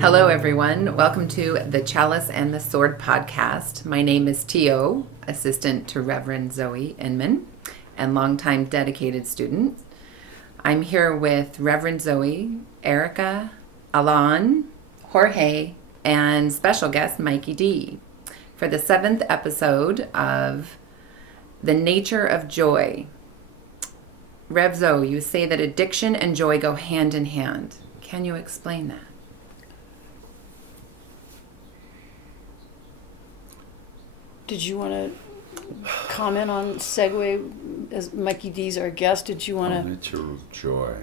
Hello, everyone. Welcome to the Chalice and the Sword podcast. My name is T.O., assistant to Reverend Zoe Inman, and longtime dedicated student. I'm here with Reverend Zoe, Erica, Alán, Jorge, and special guest Mikey D for the 7th episode of The Nature of Joy. Revzo, you say that addiction and joy go hand in hand. Can you explain that? Did you want to comment on segue as Mikey D's our guest? Did you want to? Nature of joy.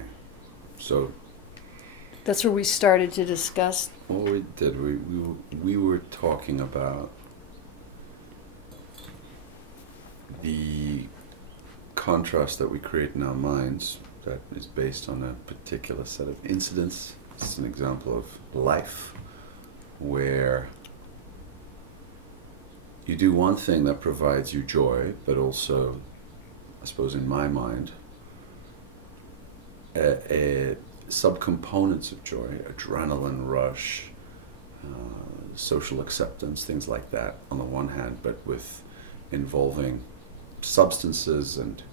So. That's where we started to discuss. Well, we did. We were talking about the contrast that we create in our minds that is based on a particular set of incidents. It's an example of life where you do one thing that provides you joy, but also, I suppose in my mind, a subcomponents of joy, adrenaline rush, social acceptance, things like that on the one hand, but with involving substances and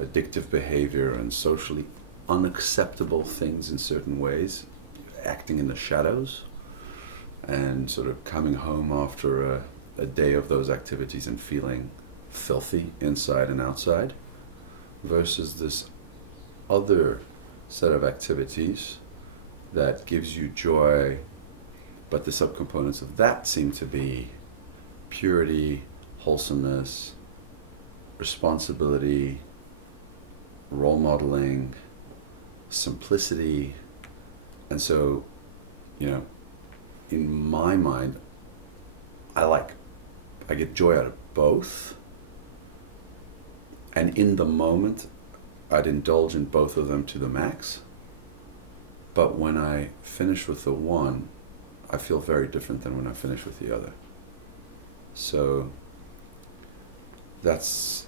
addictive behavior and socially unacceptable things in certain ways, acting in the shadows and sort of coming home after a day of those activities and feeling filthy inside and outside, versus this other set of activities that gives you joy, but the subcomponents of that seem to be purity, wholesomeness, responsibility, role modeling, simplicity. And so, in my mind, I get joy out of both, and in the moment I'd indulge in both of them to the max, but when I finish with the one, I feel very different than when I finish with the other. So that's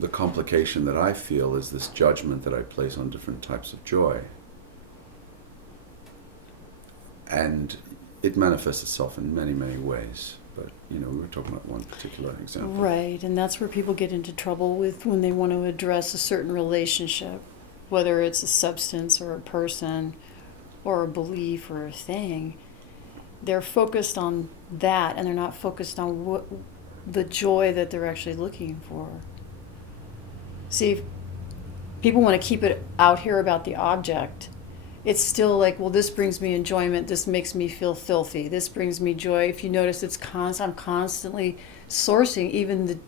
the complication that I feel, is this judgment that I place on different types of joy, and it manifests itself in many, many ways. But, we were talking about one particular example. Right, and that's where people get into trouble with when they want to address a certain relationship, whether it's a substance or a person or a belief or a thing. They're focused on that, and they're not focused on what the joy that they're actually looking for. See, people want to keep it out here about the object. It's still like, well, this brings me enjoyment, this makes me feel filthy, this brings me joy. If you notice, I'm constantly sourcing even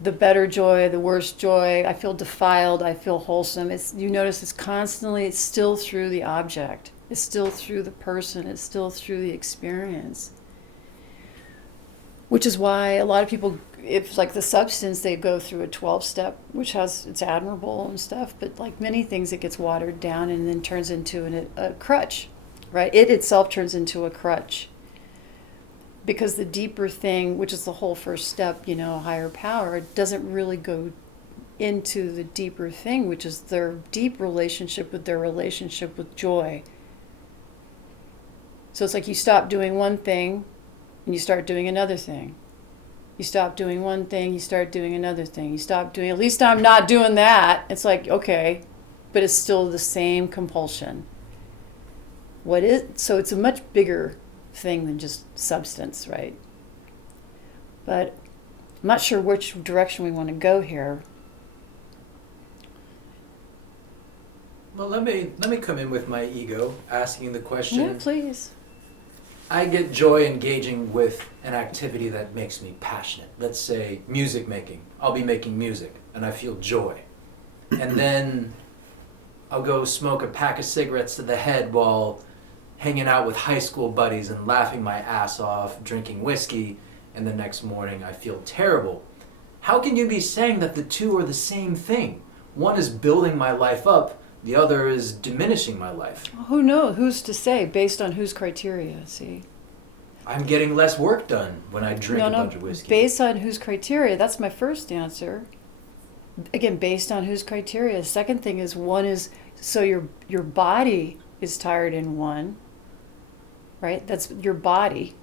the better joy, the worse joy. I feel defiled, I feel wholesome. You notice it's still through the object. It's still through the person, it's still through the experience. Which is why a lot of people, if like the substance, they go through a 12-step, which it's admirable and stuff, but like many things, it gets watered down and then turns into a crutch, right? It itself turns into a crutch. Because the deeper thing, which is the whole first step, higher power, doesn't really go into the deeper thing, which is their deep relationship with their relationship with joy. So it's like you stop doing one thing, and you start doing another thing. You stop doing one thing, you start doing another thing. You stop doing, at least I'm not doing that. It's like, okay, but it's still the same compulsion. So it's a much bigger thing than just substance, right? But I'm not sure which direction we want to go here. Well, let me come in with my ego, asking the question. Yeah, please. I get joy engaging with an activity that makes me passionate. Let's say music making. I'll be making music and I feel joy. And then I'll go smoke a pack of cigarettes to the head while hanging out with high school buddies and laughing my ass off, drinking whiskey, and the next morning I feel terrible. How can you be saying that the two are the same thing? One is building my life up, the other is diminishing my life. Who knows? Who's to say? Based on whose criteria, see? I'm getting less work done when I drink a bunch of whiskey. Based on whose criteria? That's my first answer. Again, based on whose criteria? Second thing is, so your body is tired in one, right? That's your body.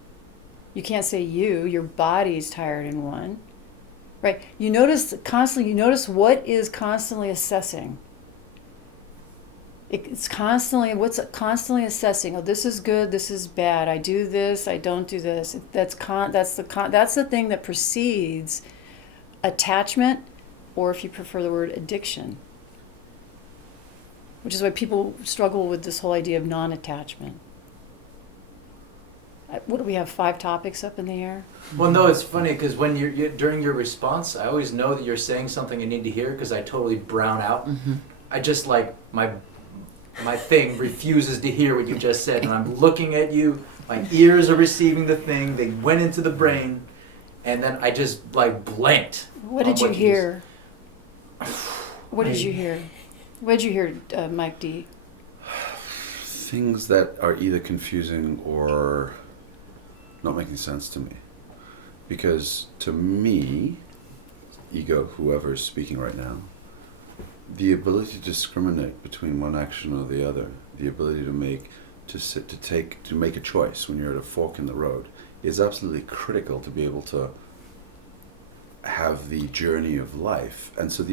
You can't say your body's tired and one, right? You notice what is constantly assessing. It's constantly, what's constantly assessing? Oh, this is good, this is bad. I do this, I don't do this. That's the thing that precedes attachment, or if you prefer the word addiction. Which is why people struggle with this whole idea of non-attachment. What do we have, 5 topics up in the air? Well, no, it's funny because when you're during your response, I always know that you're saying something I need to hear because I totally brown out. Mm-hmm. I just like my thing refuses to hear what you just said, and I'm looking at you. My ears are receiving the thing. They went into the brain, and then I just like blanked. What did you hear? What did you hear? What did you hear, Mike D? Things that are either confusing or not making sense to me. Because to me, ego, whoever is speaking right now, the ability to discriminate between one action or the other, the ability to make a choice when you're at a fork in the road, is absolutely critical to be able to have the journey of life. And so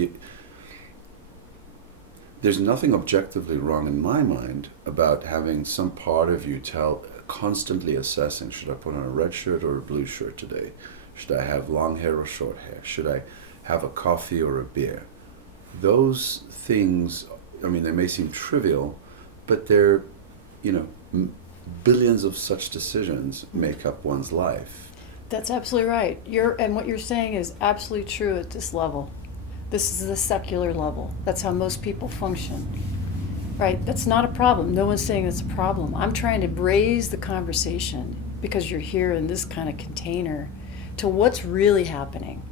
there's nothing objectively wrong in my mind about having some part of you constantly assessing, should I put on a red shirt or a blue shirt today? Should I have long hair or short hair? Should I have a coffee or a beer? Those things, I mean, they may seem trivial, but they're, billions of such decisions make up one's life. That's absolutely right. And what you're saying is absolutely true at this level. This is the secular level. That's how most people function, right? That's not a problem. No one's saying it's a problem. I'm trying to raise the conversation, because you're here in this kind of container, to what's really happening,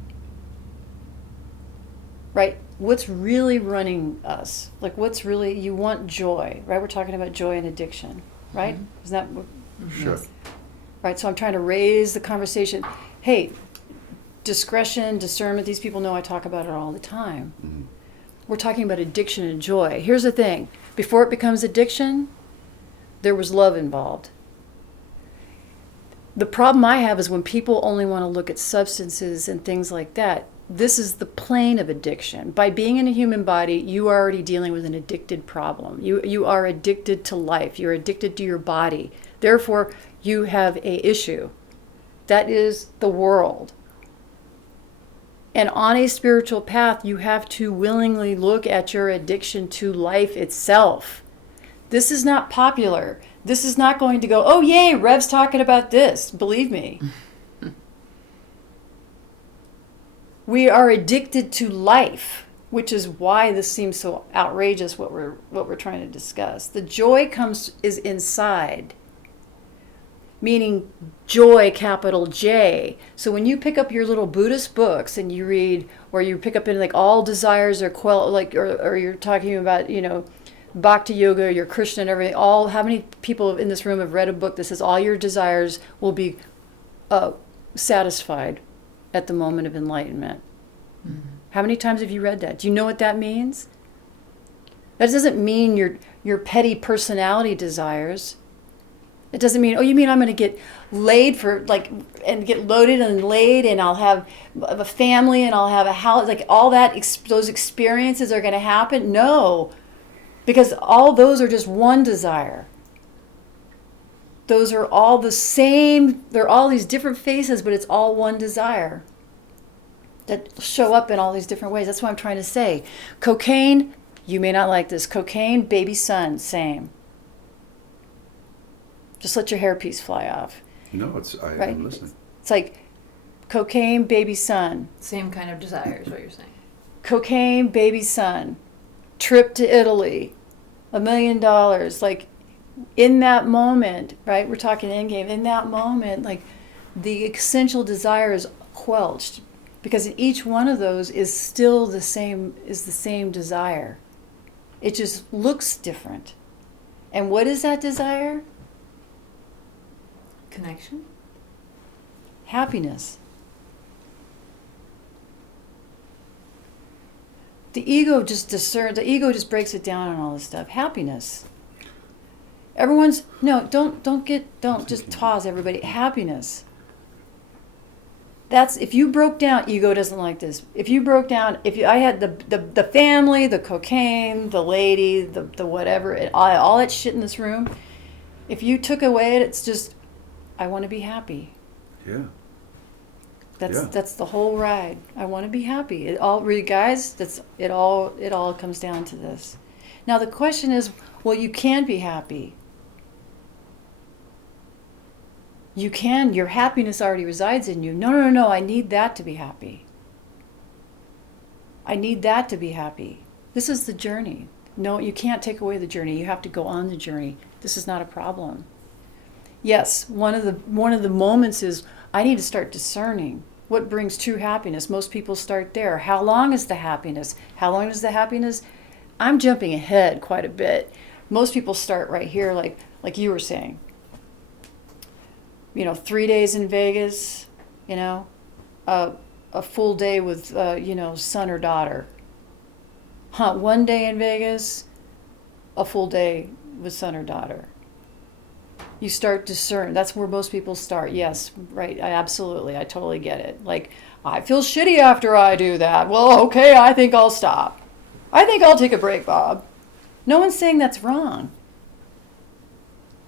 right? What's really running us? Like, you want joy, right? We're talking about joy and addiction, right? Mm-hmm. Isn't that what? Sure. Right, so I'm trying to raise the conversation. Hey, discretion, discernment, these people know I talk about it all the time. Mm-hmm. We're talking about addiction and joy. Here's the thing. Before it becomes addiction, there was love involved. The problem I have is when people only want to look at substances and things like that. This is the plane of addiction. By being in a human body, you are already dealing with an addicted problem. You are addicted to life. You're addicted to your body. Therefore, you have a issue. That is the world. And on a spiritual path, you have to willingly look at your addiction to life itself. This is not popular. This is not going to go, oh yay, Rev's talking about this. Believe me. We are addicted to life, which is why this seems so outrageous, what we're trying to discuss. The joy is inside, meaning joy, capital J. So when you pick up your little Buddhist books and you read, or you pick up in like all desires are or you're talking about, Bhakti yoga, you're Krishna and everything, how many people in this room have read a book that says all your desires will be satisfied at the moment of enlightenment? Mm-hmm. How many times have you read that? Do you know what that means? That doesn't mean your petty personality desires. It doesn't mean, you mean I'm going to get laid and get loaded and laid, and I'll have a family and I'll have a house, like all that, those experiences are going to happen? No, because all those are just one desire. Those are all the same, they're all these different faces, but it's all one desire that show up in all these different ways. That's what I'm trying to say. Cocaine, you may not like this. Cocaine, baby son, same. Just let your hairpiece fly off. No, right? I'm listening. It's like cocaine, baby son. Same kind of desire is what you're saying. Cocaine, baby son. Trip to Italy. $1 million. Like, in that moment, right? We're talking endgame. In that moment, like, the essential desire is quelched, because each one of those is still the same desire. It just looks different. And what is that desire? Connection? Happiness. The ego just breaks it down on all this stuff. Happiness. Don't just toss everybody. Happiness. That's, if you broke down, ego doesn't like this. If you broke down, I had the family, the cocaine, the lady, the whatever, all that shit in this room, if you took away it, it's just, I want to be happy. Yeah. That's the whole ride. I want to be happy. It all, guys, it all comes down to this. Now the question is, well, you can be happy. You can, your happiness already resides in you. No, I need that to be happy. I need that to be happy. This is the journey. No, you can't take away the journey. You have to go on the journey. This is not a problem. Yes, one of the moments is, I need to start discerning what brings true happiness. Most people start there. How long is the happiness? How long is the happiness? I'm jumping ahead quite a bit. Most people start right here, like you were saying. 3 days in Vegas, a full day with, son or daughter. 1 day in Vegas, a full day with son or daughter. You start to discern. That's where most people start. Yes, right. I totally get it. Like, I feel shitty after I do that. Well, okay, I think I'll stop. I think I'll take a break, Bob. No one's saying that's wrong.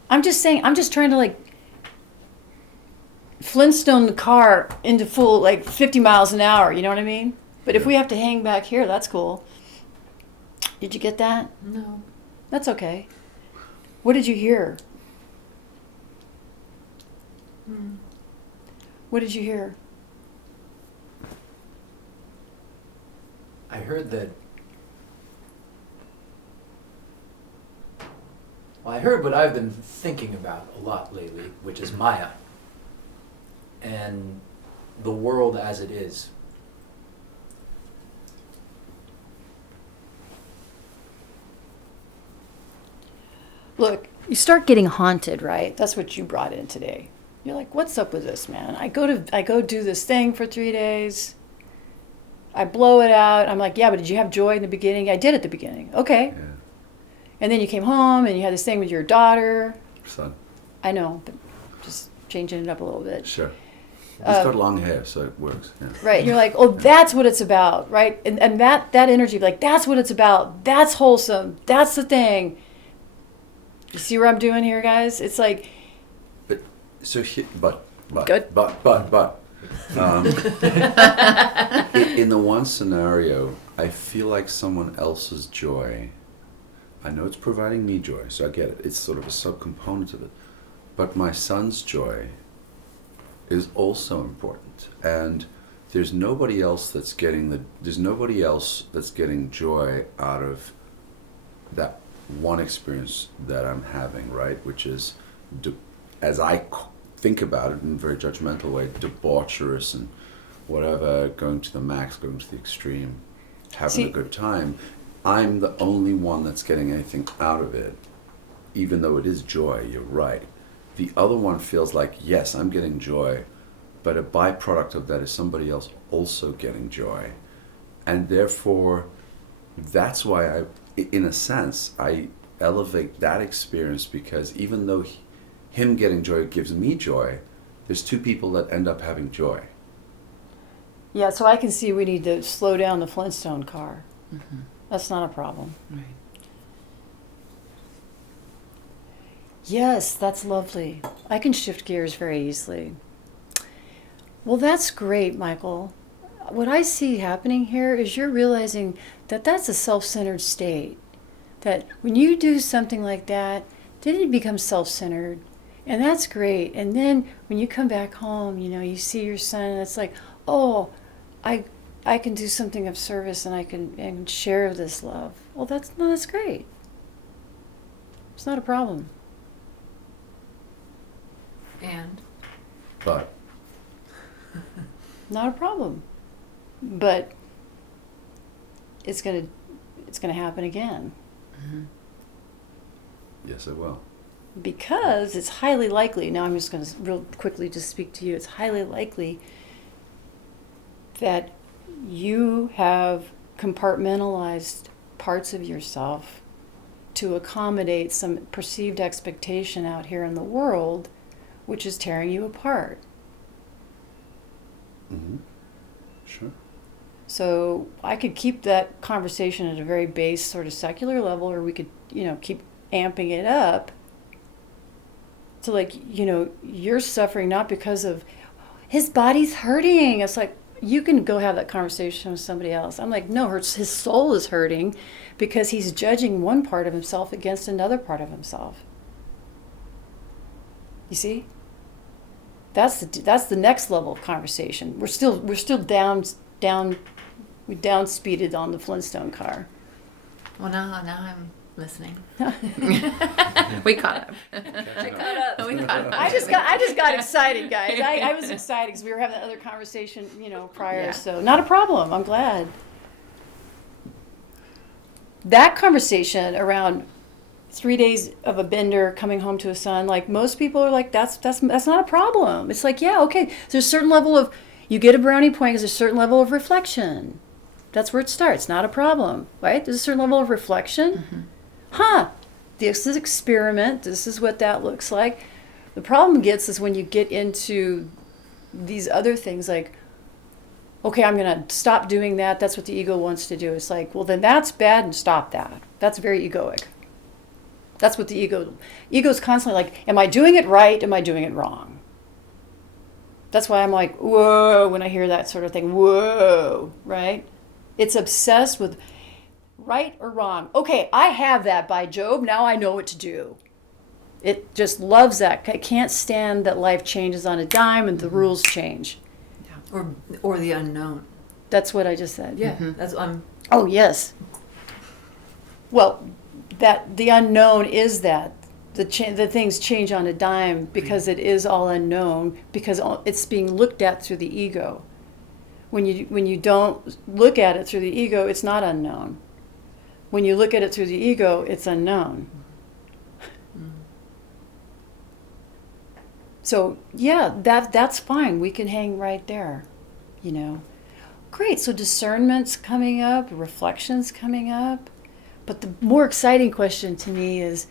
I'm just trying to, Flintstone the car into full, 50 miles an hour, you know what I mean? But if we have to hang back here, that's cool. Did you get that? No. That's okay. What did you hear? What did you hear? I heard that. Well, I heard what I've been thinking about a lot lately, which is Maya and the world as it is. Look, you start getting haunted, right? That's what you brought in today. You're like, what's up with this, man? I go do this thing for 3 days. I blow it out. I'm like, yeah, but did you have joy in the beginning? I did at the beginning. Okay. Yeah. And then you came home and you had this thing with your daughter. Son. I know, but just changing it up a little bit. Sure. He's got long hair, so it works. Yeah. Right. You're like, oh, that's what it's about, right? And that energy, that's what it's about. That's wholesome. That's the thing. You see what I'm doing here, guys? It's like... But Good. In the one scenario, I feel like someone else's joy, I know it's providing me joy, so I get it. It's sort of a subcomponent of it. But my son's joy is also important. And there's nobody else that's getting joy out of that one experience that I'm having, right? Which is, as I think about it in a very judgmental way, debaucherous and whatever, going to the max, going to the extreme, having a good time. I'm the only one that's getting anything out of it, even though it is joy, you're right. The other one feels like, yes, I'm getting joy, but a byproduct of that is somebody else also getting joy. And therefore, that's why in a sense, I elevate that experience, because even though him getting joy gives me joy, there's two people that end up having joy. Yeah, so I can see we need to slow down the Flintstone car. Mm-hmm. That's not a problem. Right. Yes, that's lovely. I can shift gears very easily. Well, that's great, Michael. What I see happening here is you're realizing that that's a self-centered state. That when you do something like that, then it becomes self-centered. And that's great. And then when you come back home, you see your son, and it's like, oh, I can do something of service, and I can share this love. Well, that's great. It's not a problem. And? But? Not a problem. But it's gonna happen again. Mm-hmm. Yes, it will. Because it's highly likely, now I'm just going to real quickly just speak to you, it's highly likely that you have compartmentalized parts of yourself to accommodate some perceived expectation out here in the world, which is tearing you apart. Mm-hmm. Sure. So I could keep that conversation at a very base sort of secular level, or we could, keep amping it up to like, you're suffering not because of his body's hurting. It's like, you can go have that conversation with somebody else. I'm like, no, his soul is hurting because he's judging one part of himself against another part of himself. You see? That's the next level of conversation. We're still we down speeded on the Flintstone car. Well, now I'm listening. We caught up. I caught up. We caught up. I just got excited, guys. I was excited because we were having that other conversation, prior. Yeah. So not a problem. I'm glad. That conversation around 3 days of a bender coming home to a son, like most people are like, that's not a problem. It's like, yeah, okay. There's a certain level of, you get a brownie point because there's a certain level of reflection. That's where it starts. Not a problem, right? There's a certain level of reflection. Mm-hmm. This is experiment. This is what that looks like. The problem is when you get into these other things like, okay, I'm going to stop doing that. That's what the ego wants to do. It's like, well, then that's bad and stop that. That's very egoic. That's what the ego's constantly like, am I doing it right? Am I doing it wrong? That's why I'm like, whoa, when I hear that sort of thing, whoa, right? It's obsessed with right or wrong. Okay, I have that by Job. Now I know what to do. It just loves that. It can't stand that life changes on a dime and the rules change. Or the unknown. That's what I just said. Yeah, that's Oh, yes. Well, that the unknown is that. The things change on a dime because it is all unknown, because it's being looked at through the ego. When you don't look at it through the ego, it's not unknown. When you look at it through the ego, it's unknown. So yeah, that's fine. We can hang right there, Great. So discernment's coming up, reflection's coming up. But the more exciting question to me is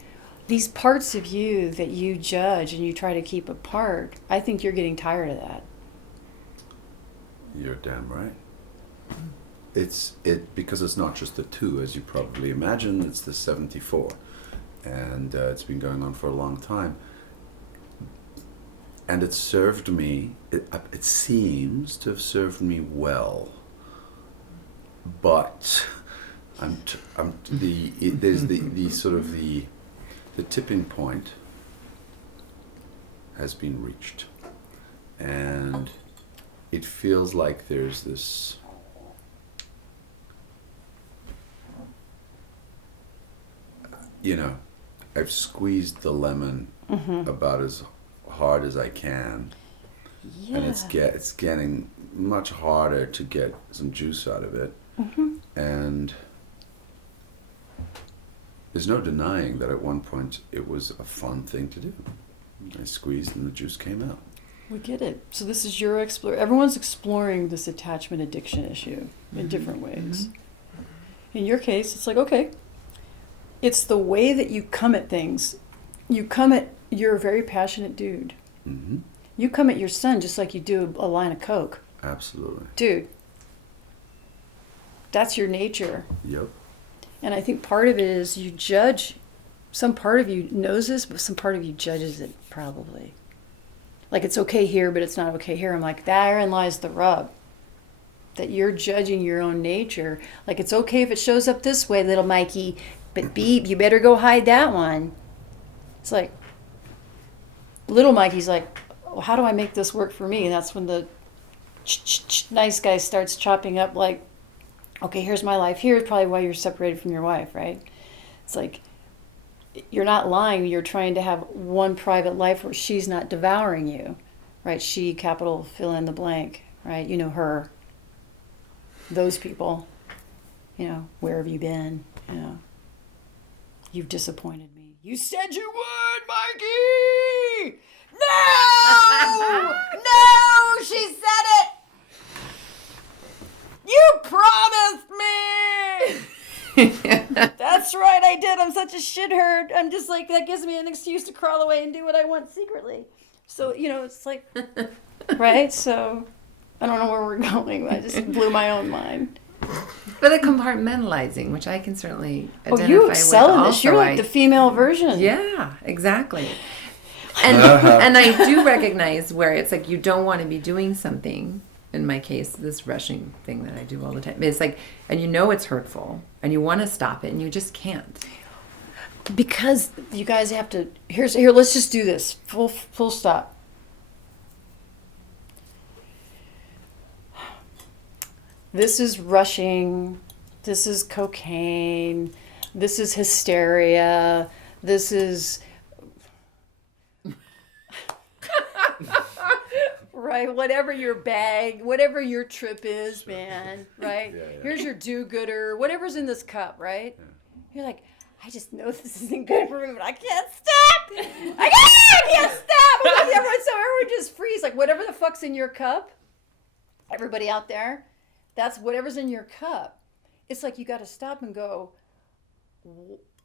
these parts of you that you judge and you try to keep apart. I think you're getting tired of that. You're damn right. Because it's not just the two, as you probably imagine. It's the 74, and it's been going on for a long time. And it served me. It seems to have served me well. But there's the sort of the tipping point has been reached, and it feels like there's this I've squeezed the lemon about as hard as I can, and it's getting much harder to get some juice out of it, and there's no denying that at one point it was a fun thing to do. I squeezed and the juice came out. We get it. So this is your everyone's exploring this attachment addiction issue in different ways. In your case, it's like, okay, it's the way that you come at things. You're a very passionate dude. Mm-hmm. You come at your son just like you do a line of Coke. Absolutely. Dude, that's your nature. Yep. And I think part of it is you judge. Some part of you knows this, but some part of you judges it probably. Like it's okay here, but it's not okay here. I'm like, therein lies the rub. That you're judging your own nature. Like it's okay if it shows up this way, little Mikey, but Beep, you better go hide that one. It's like, little Mikey's like, well, how do I make this work for me? And that's when the nice guy starts chopping up like, okay, here's my life. Here's probably why you're separated from your wife, right? It's like, you're not lying. You're trying to have one private life where she's not devouring you, right? She, capital, fill in the blank, right? You know her. Those people, where have you been? You've disappointed me. You said you would, Mikey! No! No! She said it! You promised me! That's that's right, I did. I'm such a shitherd. I'm just like, that gives me an excuse to crawl away and do what I want secretly. So, it's like, right? So, I don't know where we're going. I just blew my own mind. But the compartmentalizing, which I can certainly identify You excel with in this. also, You're like the female version. Yeah, exactly. And I do recognize where it's like you don't want to be doing something. In my case, this rushing thing that I do all the time. It's like, and it's hurtful, and you want to stop it, and you just can't. Because you guys have to. Here. Let's just do this. Full stop. This is rushing. This is cocaine. This is hysteria. This is. Right, whatever your bag, whatever your trip is, man, right? Yeah. Here's your do-gooder, whatever's in this cup, right? Yeah. You're like, I just know this isn't good for me, but I can't stop. I can't stop. Everyone just freeze. Like, whatever the fuck's in your cup, everybody out there, that's whatever's in your cup. It's like you got to stop and go,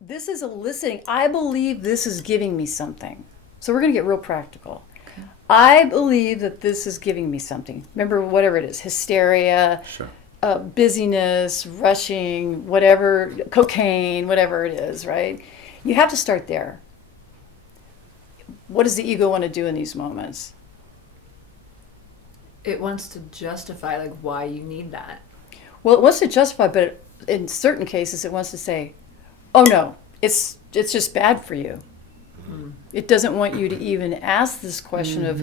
this is eliciting. I believe this is giving me something. So we're going to get real practical. I believe that this is giving me something. Remember, whatever it is, hysteria, busyness, rushing, whatever, cocaine, whatever it is, right? You have to start there. What does the ego want to do in these moments? It wants to justify like why you need that. Well, it wants to justify, but in certain cases, it wants to say, "Oh no, it's just bad for you." It doesn't want you to even ask this question of,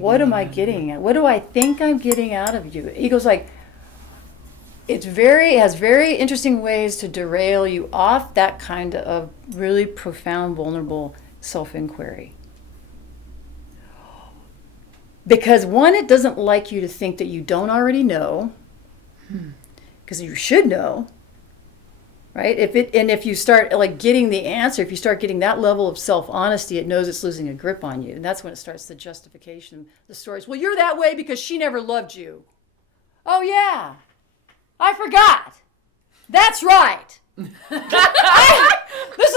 what am I getting at? What do I think I'm getting out of you? Ego's like, it has very interesting ways to derail you off that kind of really profound, vulnerable self-inquiry. Because one, it doesn't like you to think that you don't already know, because you should know. Right? If you start like getting the answer, if you start getting that level of self-honesty, it knows it's losing a grip on you. And that's when it starts the justification, the stories. Well, you're that way because she never loved you. Oh yeah, I forgot. That's right. This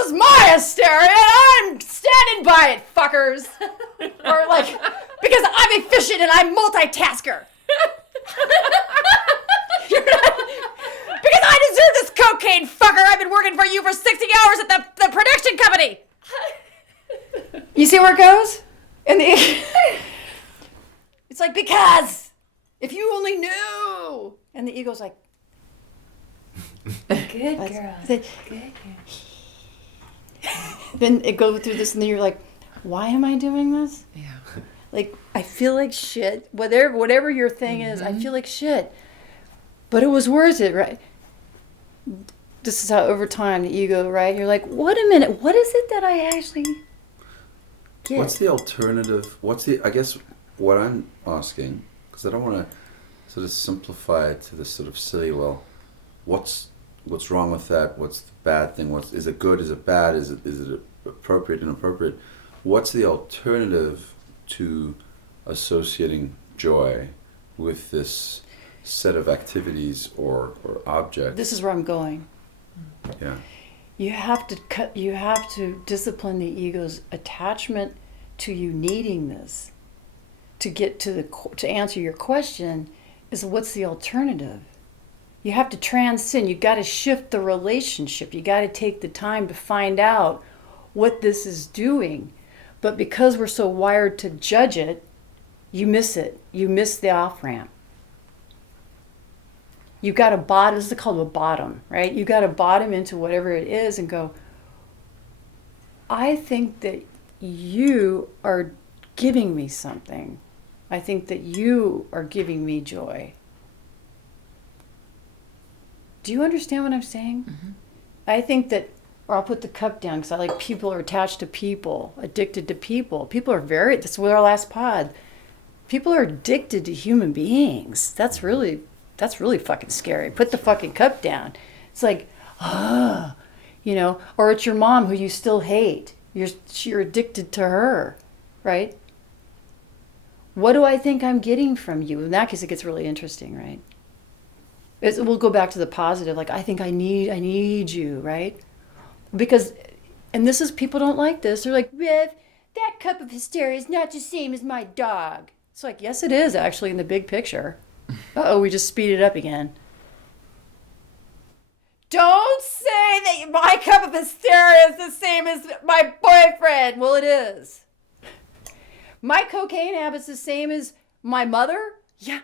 is my hysteria and I'm standing by it, fuckers. Or like, because I'm efficient and I'm multitasker. Because I deserve this cocaine, fucker. I've been working for you for 60 hours at the production company. You see where it goes? And it's like, because if you only knew. And the ego's like, Good girl. Good girl. Then it goes through this and then you're like, why am I doing this? Yeah. Like, I feel like shit. Whatever your thing is, I feel like shit. But it was worth it, right? This is how over time the ego, right? You're like, wait a minute, what is it that I actually get? What's the alternative? I guess what I'm asking, because I don't want to sort of simplify it to this sort of silly, well, what's wrong with that? What's the bad thing? Is it good? Is it bad? Is it appropriate, inappropriate? What's the alternative to associating joy with this set of activities or objects? This is where I'm going. Yeah. You have to discipline the ego's attachment to you needing this. To get to answer your question is, what's the alternative? You have to transcend. You got to shift the relationship. You got to take the time to find out what this is doing. But because we're so wired to judge it, you miss it. You miss the off-ramp. You got to bottom, this is called a bottom, right? You got to bottom into whatever it is and go, I think that you are giving me something. I think that you are giving me joy. Do you understand what I'm saying? Mm-hmm. I think that, or I'll put the cup down because I like people are attached to people, addicted to people. People are that's with our last pod. People are addicted to human beings. That's really fucking scary. Put the fucking cup down. It's like, or it's your mom who you still hate. You're addicted to her, right? What do I think I'm getting from you? In that case, it gets really interesting, right? We'll go back to the positive. Like, I think I need you, right? Because, and this is, people don't like this. They're like, Rev, that cup of hysteria is not the same as my dog. It's like, yes, it is actually in the big picture. Uh-oh, we just speed it up again. Don't say that my cup of hysteria is the same as my boyfriend. Well, it is. My cocaine habit's the same as my mother? Yeah.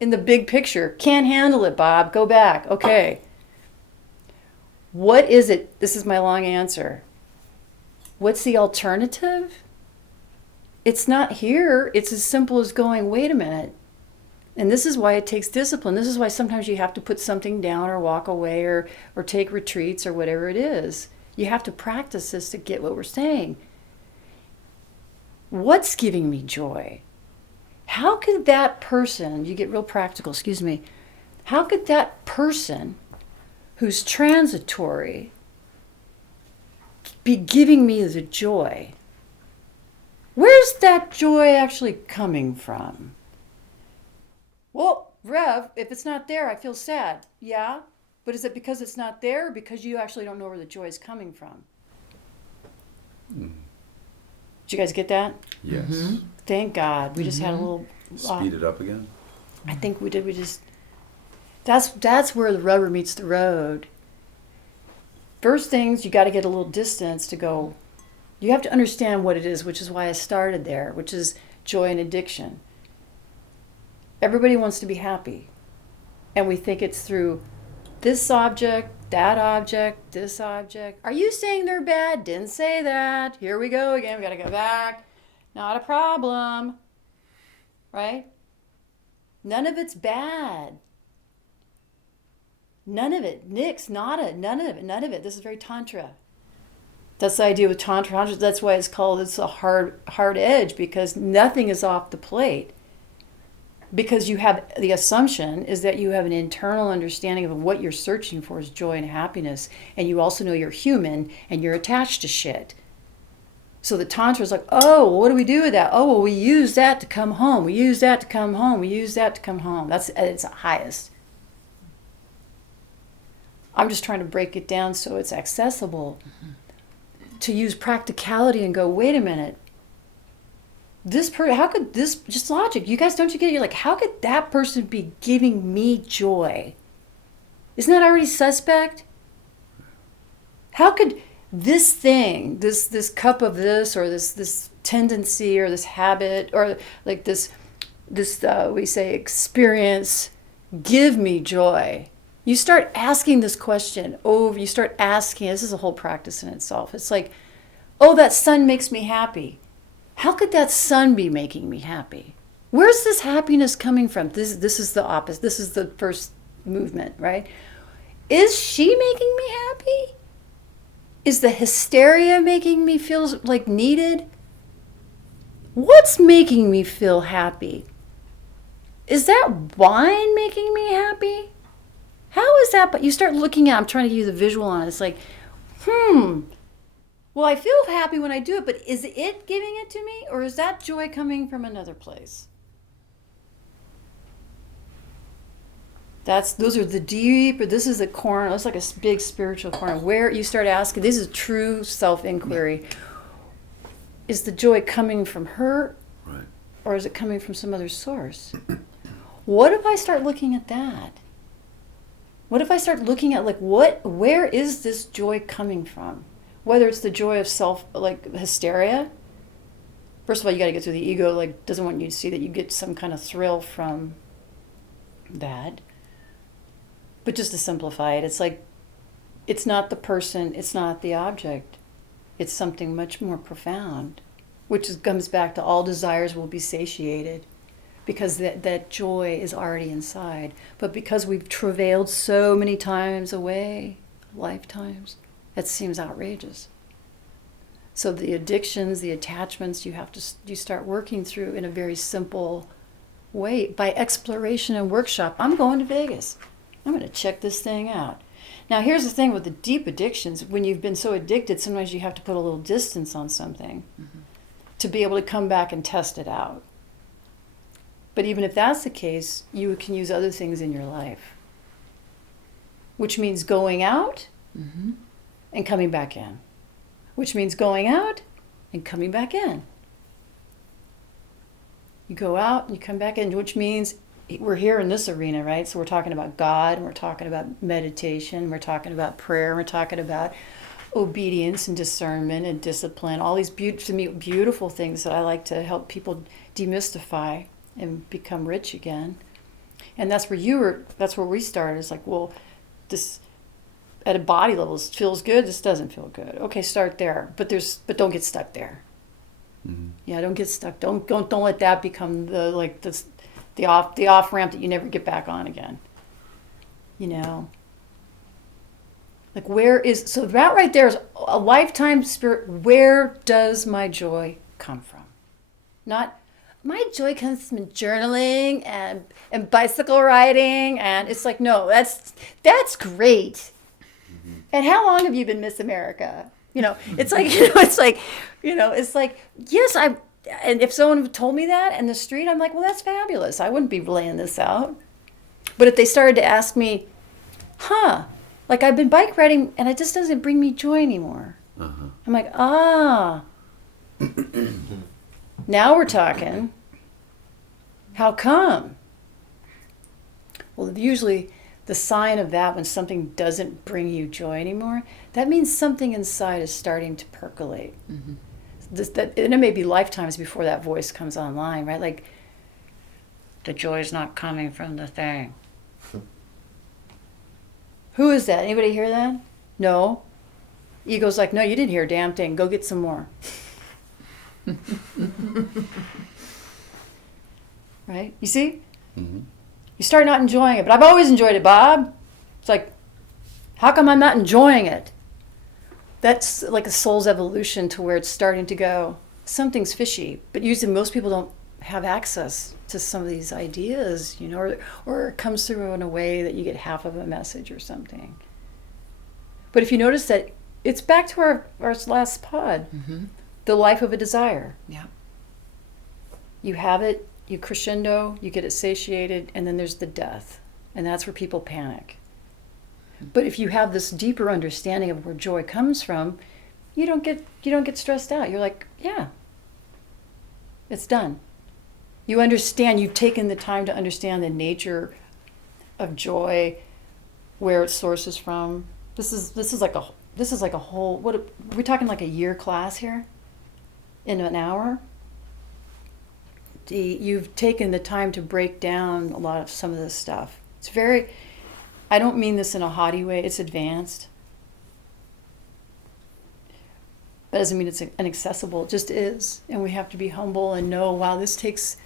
In the big picture. Can't handle it, Bob. Go back. Okay. What is it? This is my long answer. What's the alternative? It's not here. It's as simple as going, wait a minute. And this is why it takes discipline. This is why sometimes you have to put something down or walk away or take retreats or whatever it is. You have to practice this to get what we're saying. What's giving me joy? How could that person, you get real practical, excuse me, how could that person who's transitory be giving me the joy? Where's that joy actually coming from? Well, Rev, if it's not there, I feel sad. Yeah, but is it because it's not there or because you actually don't know where the joy is coming from? Did you guys get that? Yes. Mm-hmm. Thank God. We just had a little... Speed it up again. I think we did. That's where the rubber meets the road. First things, you got to get a little distance to go. You have to understand what it is, which is why I started there, which is joy and addiction. Everybody wants to be happy. And we think it's through this object, this object. Are you saying they're bad? Didn't say that. Here we go again. We got to go back. Not a problem. Right? None of it's bad. None of it. Nix, nada, none of it. This is very Tantra. That's the idea with Tantra. That's why it's a hard edge, because nothing is off the plate. Because you have, the assumption is that you have an internal understanding of what you're searching for is joy and happiness. And you also know you're human and you're attached to shit. So the Tantra is like, oh, well, what do we do with that? Oh, well, we use that to come home. We use that to come home. We use that to come home. That's at its highest. I'm just trying to break it down so it's accessible. To use practicality and go, wait a minute. How could this, just logic, you guys, don't you get it? You're like, how could that person be giving me joy? Isn't that already suspect? How could this thing, this cup of this, or this tendency, or this habit, or like this we say experience, give me joy? You start asking this question over, you start asking, this is a whole practice in itself. It's like, oh, that sun makes me happy. How could that sun be making me happy? Where's this happiness coming from? This is the opposite. This is the first movement, right? Is she making me happy? Is the hysteria making me feel like needed? What's making me feel happy? Is that wine making me happy? How is that? But you start looking at, I'm trying to give you the visual on it. It's like, well, I feel happy when I do it, but is it giving it to me? Or is that joy coming from another place? Those are the deep, or this is a corner, it's like a big spiritual corner, where you start asking, this is true self-inquiry. Is the joy coming from her? Right. Or is it coming from some other source? What if I start looking at that? What if I start looking at, like, where is this joy coming from? Whether it's the joy of self, like hysteria. First of all, you got to get through the ego, like, doesn't want you to see that you get some kind of thrill from that. But just to simplify it, it's like, it's not the person, it's not the object. It's something much more profound, comes back to all desires will be satiated, because that joy is already inside. But because we've travailed so many times away, lifetimes, that seems outrageous. So the addictions, the attachments, you start working through in a very simple way by exploration and workshop. I'm going to Vegas. I'm going to check this thing out. Now, here's the thing with the deep addictions. When you've been so addicted, sometimes you have to put a little distance on something to be able to come back and test it out. But even if that's the case, you can use other things in your life. which means going out Mm-hmm. and coming back in, which means going out and coming back in. You go out and you come back in, which means we're here in this arena, right? So we're talking about God, and we're talking about meditation, we're talking about prayer, we're talking about obedience and discernment and discipline, all these beautiful things that I like to help people demystify and become rich again. And that's where we started. It's like, well, this at a body level feels good, this doesn't feel good. Okay, start there. But don't get stuck there. Mm-hmm. Yeah, don't get stuck. Don't let that become the off ramp that you never get back on again. You know. Like so that right there is a lifetime spirit. Where does my joy come from? Not my joy comes from journaling and bicycle riding, and it's like, no, that's great. Mm-hmm. And how long have you been Miss America? It's like, yes, and if someone told me that in the street, I'm like, well, that's fabulous. I wouldn't be laying this out. But if they started to ask me, like I've been bike riding and it just doesn't bring me joy anymore. Uh-huh. I'm like, now we're talking. How come? Well, usually the sign of that, when something doesn't bring you joy anymore, that means something inside is starting to percolate. Mm-hmm. And it may be lifetimes before that voice comes online, right? Like, the joy is not coming from the thing. Who is that? Anybody hear that? No. Ego's like, no, you didn't hear a damn thing. Go get some more. Right? You see? Mm-hmm. You start not enjoying it. But I've always enjoyed it, Bob. It's like, how come I'm not enjoying it? That's like a soul's evolution to where it's starting to go, something's fishy. But usually most people don't have access to some of these ideas, or it comes through in a way that you get half of a message or something. But if you notice that, it's back to our last pod, mm-hmm. The life of a desire. Yeah. You have it, you crescendo, you get it satiated, and then there's the death. And that's where people panic. But if you have this deeper understanding of where joy comes from, you don't get stressed out. You're like, yeah, it's done. You understand. You've taken the time to understand the nature of joy, where it sources from. This is like a whole. What are we talking, like a year class here? In an hour. You've taken the time to break down a lot of some of this stuff. It's very. I don't mean this in a haughty way. It's advanced. That doesn't mean it's inaccessible. It just is. And we have to be humble and know, wow, this takes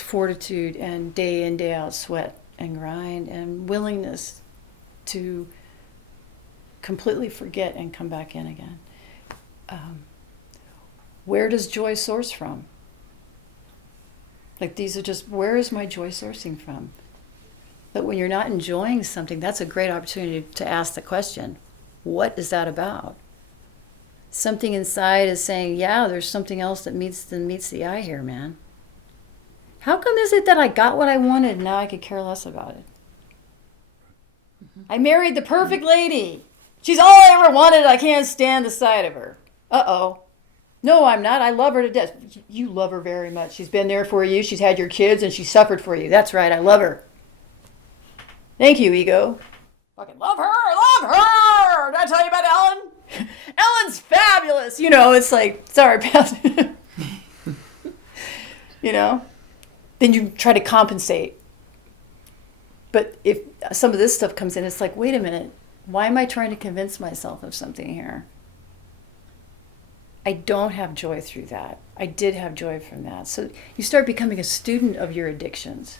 fortitude and day in, day out sweat and grind and willingness to completely forget and come back in again. Where does joy source from? Like, these are just, where is my joy sourcing from? But when you're not enjoying something, that's a great opportunity to ask the question, what is that about? Something inside is saying, yeah, there's something else that meets the eye here, man. How come is it that I got what I wanted and now I could care less about it? Mm-hmm. I married the perfect lady. She's all I ever wanted. I can't stand the sight of her. Uh-oh. No, I'm not. I love her to death. You love her very much. She's been there for you. She's had your kids and she suffered for you. That's right. I love her. Thank you, ego. Fucking love her. I love her. Did I tell you about Ellen? Ellen's fabulous. It's like, sorry, Pastor. Then you try to compensate. But if some of this stuff comes in, it's like, wait a minute. Why am I trying to convince myself of something here? I don't have joy through that. I did have joy from that. So you start becoming a student of your addictions.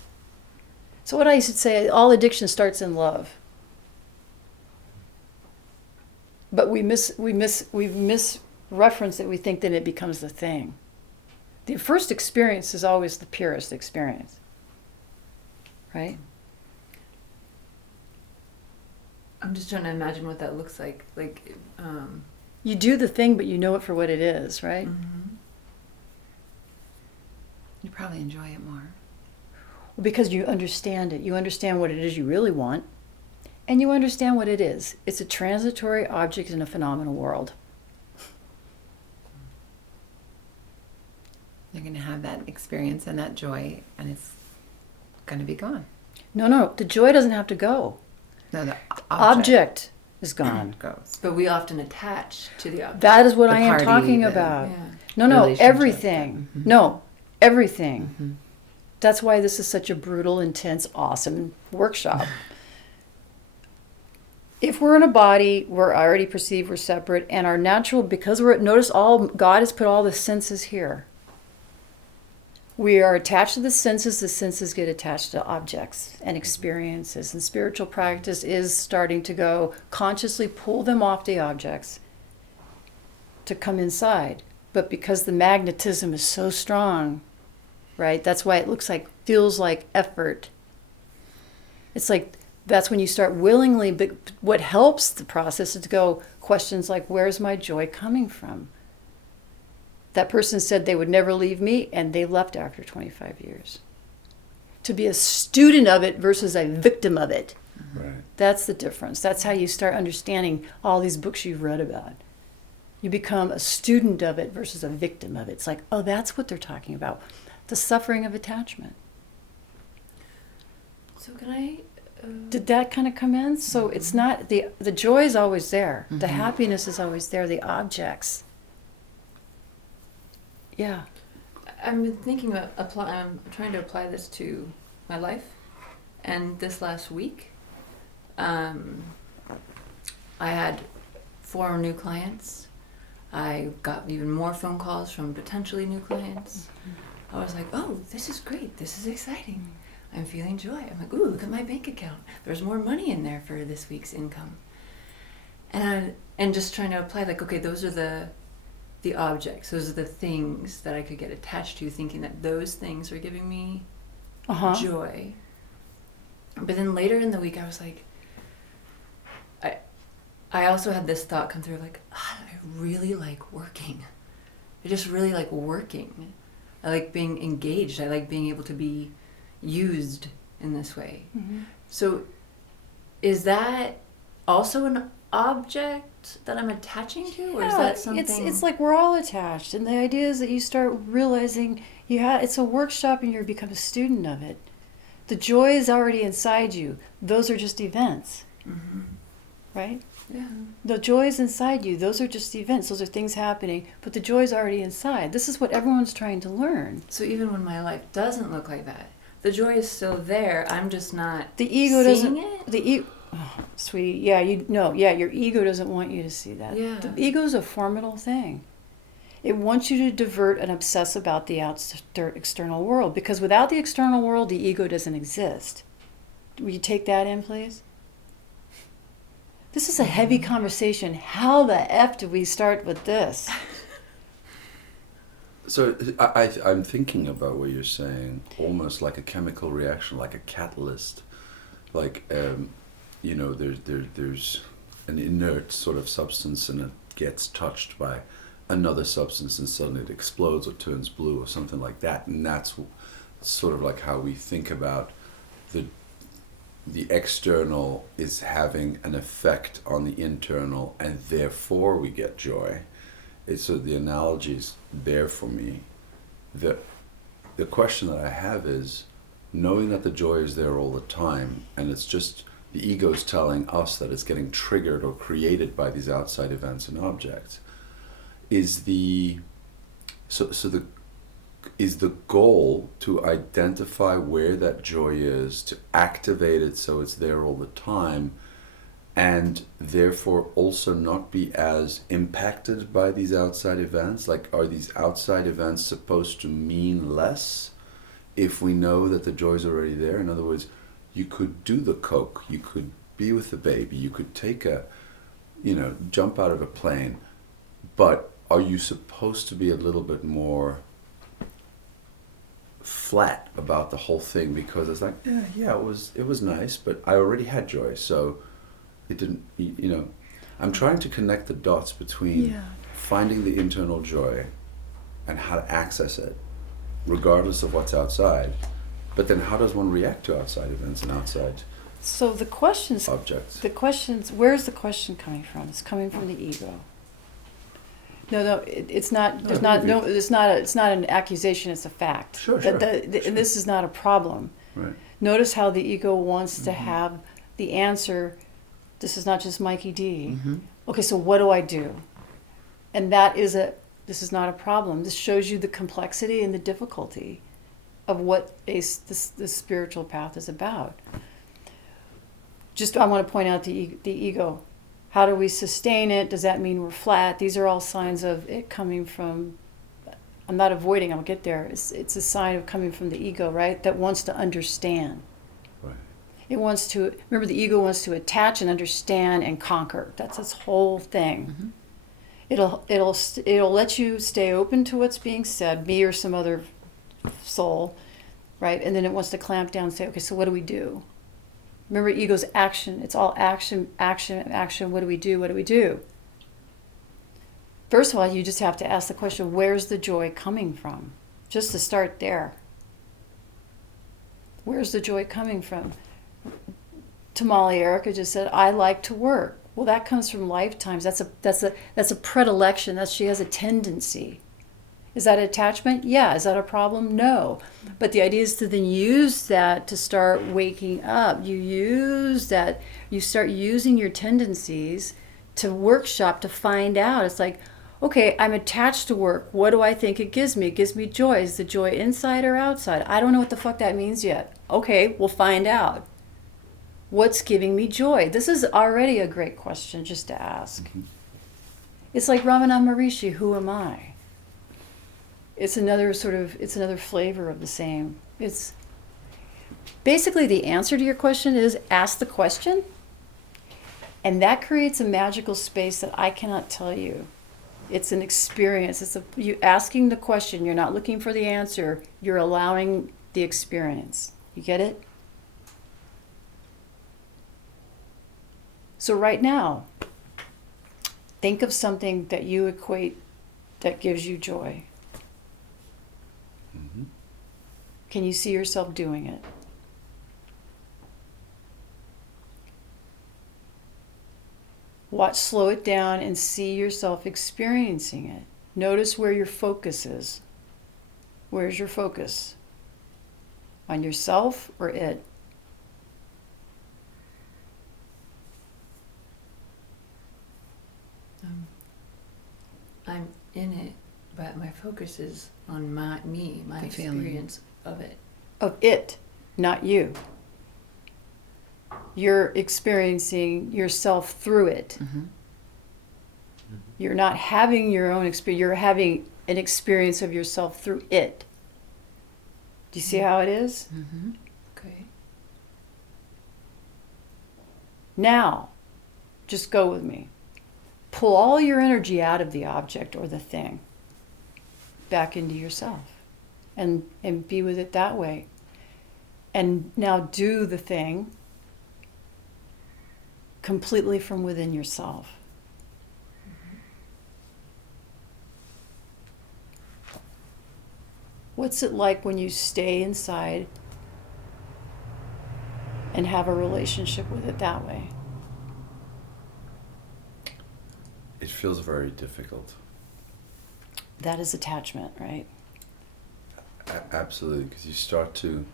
So what I used to say, all addiction starts in love. But we misreference it. We think that it becomes the thing. The first experience is always the purest experience. Right? I'm just trying to imagine what that looks like. You do the thing, but you know it for what it is, right? Mm-hmm. You probably enjoy it more. Well, because you understand it. You understand what it is you really want. and you understand what it is. It's a transitory object in a phenomenal world. You're going to have that experience and that joy, and it's going to be gone. No, the joy doesn't have to go. No, the Object is gone. goes. But we often attach to the object. That is what The I am party, talking the- about. Yeah. No, relationship. everything. Mhm. No, everything. Mhm. That's why this is such a brutal, intense, awesome workshop. If we're in a body, we're already perceived we're separate, and our natural, because notice God has put all the senses here. We are attached to the senses get attached to objects and experiences, and spiritual practice is starting to go consciously pull them off the objects to come inside. But because the magnetism is so strong, right, that's why it feels like effort. It's like, that's when you start willingly, but what helps the process is to go questions like, where's my joy coming from? That person said they would never leave me, and they left after 25 years. To be a student of it versus a victim of it. Right. That's the difference. That's how you start understanding all these books you've read about. You become a student of it versus a victim of it. It's like, oh, that's what they're talking about. The suffering of attachment. So can I? Did that kind of come in? So it's not, the joy is always there. The Mhm. happiness is always there. The objects. Yeah. I'm thinking about I'm trying to apply this to my life, and this last week, I had 4 new clients. I got even more phone calls from potentially new clients. I was like, oh, this is great. This is exciting. I'm feeling joy. I'm like, ooh, look at my bank account. There's more money in there for this week's income. And just trying to apply, like, okay, those are the objects. Those are the things that I could get attached to, thinking that those things are giving me joy. But then later in the week, I was like, I also had this thought come through, like, I really like working. I just really like working. I like being engaged. I like being able to be used in this way. Mm-hmm. So is that also an object that I'm attaching to, or is that something? It's like we're all attached, and the idea is that you start realizing it's a workshop, and you become a student of it. The joy is already inside you. Those are just events, Mm-hmm. right? Yeah. The joy is inside you. Those are just events. Those are things happening, but the joy is already inside. This is what everyone's trying to learn. So even when my life doesn't look like that, the joy is still there. I'm just not The ego seeing doesn't. it. Sweetie, your ego doesn't want you to see that. Yeah. The ego is a formidable thing. It wants you to divert and obsess about the external world, because without the external world, the ego doesn't exist. Will you take that in, please? This is a heavy conversation. How the F do we start with this? So I'm thinking about what you're saying, almost like a chemical reaction, like a catalyst, like there's an inert sort of substance, and it gets touched by another substance, and suddenly it explodes or turns blue or something like that, and that's sort of like how we think about the external is having an effect on the internal, and therefore we get joy. So the analogy's there for me. The question that I have is, knowing that the joy is there all the time, and it's just the ego's telling us that it's getting triggered or created by these outside events and objects, is the goal to identify where that joy is, to activate it so it's there all the time, and therefore also not be as impacted by these outside events? Like, are these outside events supposed to mean less if we know that the joy's already there? In other words, you could do the coke, you could be with the baby, you could take jump out of a plane, but are you supposed to be a little bit more flat about the whole thing, because it's like, it was nice, but I already had joy, so it didn't, I'm trying to connect the dots between finding the internal joy and how to access it, regardless of what's outside. But then how does one react to outside events and outside So the questions, objects. where's the question coming from? It's coming from the ego. No, it's not. No, There's I not. agree. No, it's not. It's not an accusation. It's a fact. Sure, That sure, And this is not a problem. Right. Notice how the ego wants to have the answer. This is not just Mikey D. Okay, so what do I do? And this is not a problem. This shows you the complexity and the difficulty of what the spiritual path is about. Just, I want to point out the ego. How do we sustain it? Does that mean we're flat? These are all signs of it coming from, I'm not avoiding, I'll get there. It's a sign of coming from the ego, right? That wants to understand. Right. It wants to, remember, the ego wants to attach and understand and conquer. That's its whole thing. It'll let you stay open to what's being said, me or some other soul, right? And then it wants to clamp down and say, okay, so what do we do? Remember, ego's action. It's all action, action, action. What do we do? What do we do? First of all, you just have to ask the question, where's the joy coming from? Just to start there. Where's the joy coming from? Tamale Erica just said, I like to work. Well, that comes from lifetimes. That's a predilection. She has a tendency. Is that attachment? Yeah. Is that a problem? No. But the idea is to then use that to start waking up. You use that. You start using your tendencies to workshop to find out. It's like, okay, I'm attached to work. What do I think it gives me? It gives me joy. Is the joy inside or outside? I don't know what the fuck that means yet. Okay, we'll find out. What's giving me joy? This is already a great question just to ask. It's like Ramana Maharishi, who am I? It's another flavor of the same. It's basically the answer to your question is ask the question, and that creates a magical space that I cannot tell you. It's an experience. You asking the question. You're not looking for the answer. You're allowing the experience. You get it? So right now, think of something that you equate that gives you joy. Can you see yourself doing it? Slow it down and see yourself experiencing it. Notice where your focus is. Where's your focus? On yourself or it? I'm in it, but my focus is on my The feeling. experience of it. Of it, not you. You're experiencing yourself through it. You're not having your own experience. You're having an experience of yourself through it. Do you see how it is? Okay. Now, just go with me. Pull all your energy out of the object or the thing back into yourself and be with it that way. And now do the thing completely from within yourself. What's it like when you stay inside and have a relationship with it that way? It feels very difficult. That is attachment, right? Absolutely, because you start to,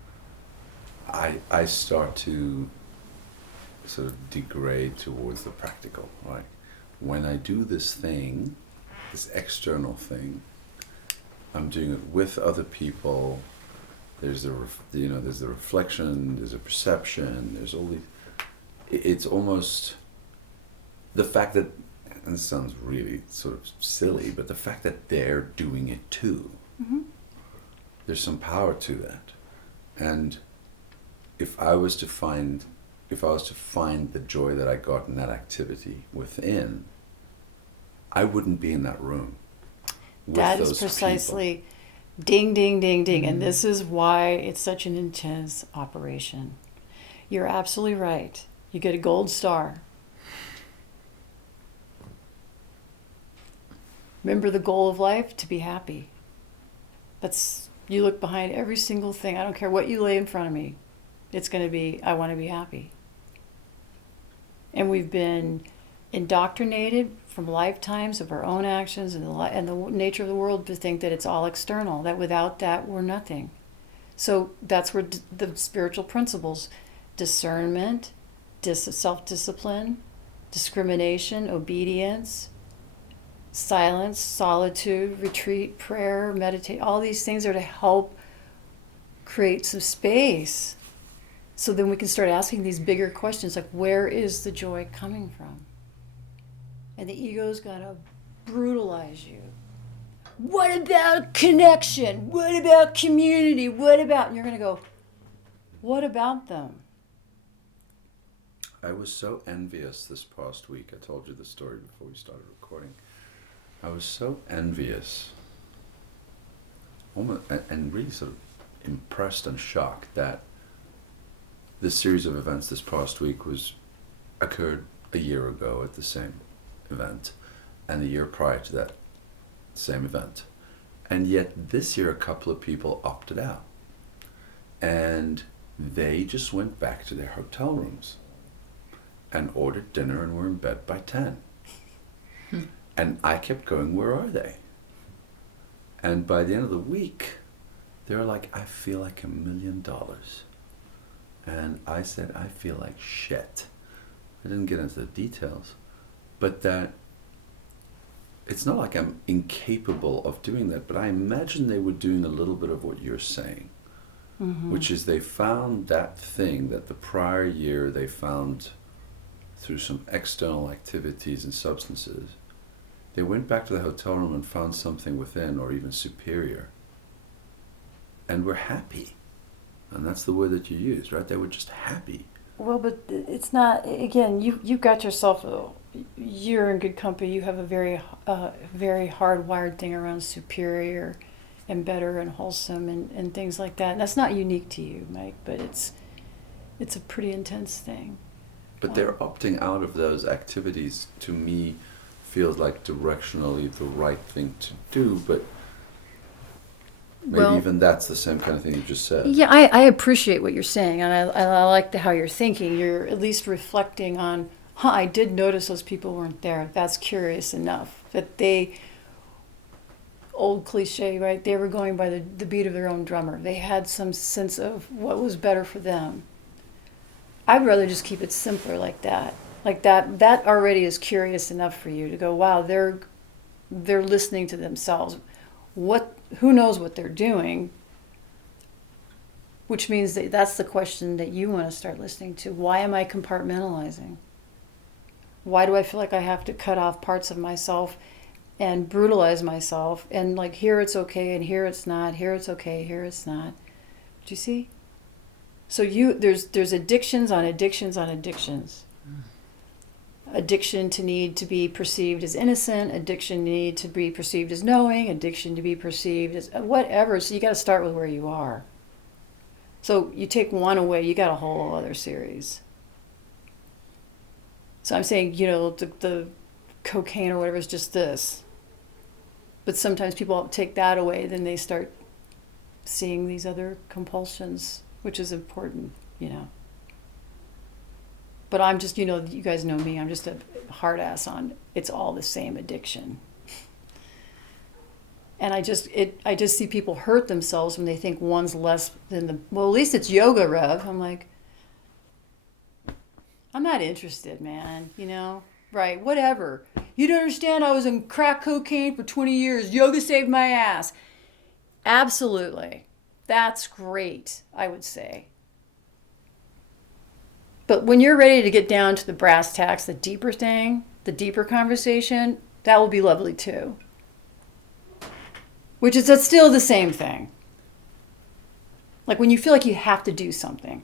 I start to sort of degrade towards the practical, right? When I do this thing, this external thing, I'm doing it with other people. There's there's the reflection, there's a perception, there's all these. It's almost the fact that, and this sounds really sort of silly, but the fact that they're doing it too. There's some power to that, and if I was to find the joy that I got in that activity within, I wouldn't be in that room with That those is precisely ding, ding, ding, ding. And this is why it's such an intense operation. You're absolutely right. You get a gold star. Remember the goal of life? To be happy. You look behind every single thing. I don't care what you lay in front of me. It's going to be, I want to be happy. And we've been indoctrinated from lifetimes of our own actions and the nature of the world to think that it's all external, that without that we're nothing. So that's where the spiritual principles, discernment, self-discipline, discrimination, obedience, silence, solitude, retreat, prayer, meditate, all these things are to help create some space. So then we can start asking these bigger questions like, where is the joy coming from? And the ego's gonna brutalize you. What about connection? What about community? What about, and you're gonna go, what about them? I was so envious this past week. I told you the story before we started recording. I was so envious, almost, and really sort of impressed and shocked that this series of events this past week occurred a year ago at the same event, and the year prior to that same event. And yet this year a couple of people opted out. And they just went back to their hotel rooms and ordered dinner and were in bed by 10. And I kept going, where are they? And by the end of the week, they were like, I feel like $1 million. And I said, I feel like shit. I didn't get into the details. But that it's not like I'm incapable of doing that, but I imagine they were doing a little bit of what you're saying, which is they found that thing that the prior year they found through some external activities and substances. They went back to the hotel room and found something within, or even superior, and were happy. And that's the word that you use, right? They were just happy. Well, but it's not, again, you've got yourself, you're in good company. You have a very hardwired thing around superior and better and wholesome and things like that. And that's not unique to you, Mike, but it's a pretty intense thing. But they're opting out of those activities, to me, feels like directionally the right thing to do, but maybe even that's the same kind of thing you just said. Yeah, I appreciate what you're saying, and I like how you're thinking. You're at least reflecting on, I did notice those people weren't there. That's curious enough. That they, old cliche, right? They were going by the beat of their own drummer. They had some sense of what was better for them. I'd rather just keep it simpler like that. Like that already is curious enough for you to go, wow, they're listening to themselves. Who knows what they're doing? Which means that's the question that you want to start listening to. Why am I compartmentalizing? Why do I feel like I have to cut off parts of myself and brutalize myself? And like, here it's okay, and here it's not. Here it's okay, here it's not. Do you see? So there's addictions on addictions on addictions. Addiction to need to be perceived as innocent, addiction need to be perceived as knowing, addiction to be perceived as whatever. So you got to start with where you are. So you take one away, you got a whole other series. So I'm saying, the cocaine or whatever is just this. But sometimes people take that away, then they start seeing these other compulsions, which is important, But I'm just, you guys know me, I'm just a hard ass on, it's all the same addiction. And I just see people hurt themselves when they think one's less than well, at least it's yoga, Rev. I'm like, I'm not interested, man, Right, whatever. You don't understand, I was in crack cocaine for 20 years. Yoga saved my ass. Absolutely. That's great, I would say. But when you're ready to get down to the brass tacks, the deeper thing, the deeper conversation, that will be lovely too. Which is that's still the same thing. Like when you feel like you have to do something,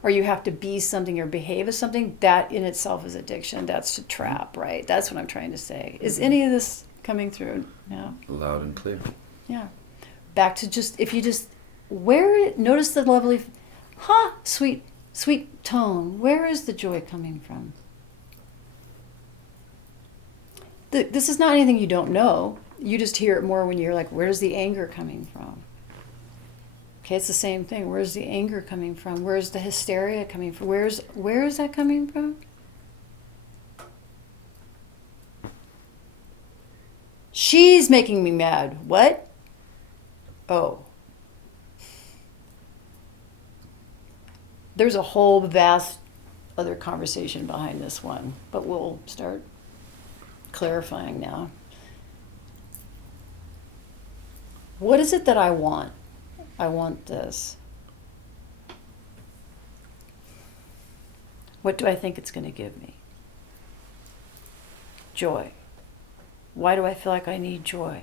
or you have to be something or behave as something, that in itself is addiction. That's a trap, right? That's what I'm trying to say. Is any of this coming through? Yeah. Loud and clear. Yeah. Back to if you just wear it, notice the lovely, sweet tone. Where is the joy coming from? This is not anything you don't know. You just hear it more when you're like, where's the anger coming from? Okay, it's the same thing. Where's the anger coming from? Where's the hysteria coming from? Where is that coming from? She's making me mad. What? Oh. There's a whole vast other conversation behind this one, but we'll start clarifying now. What is it that I want? I want this. What do I think it's going to give me? Joy. Why do I feel like I need joy?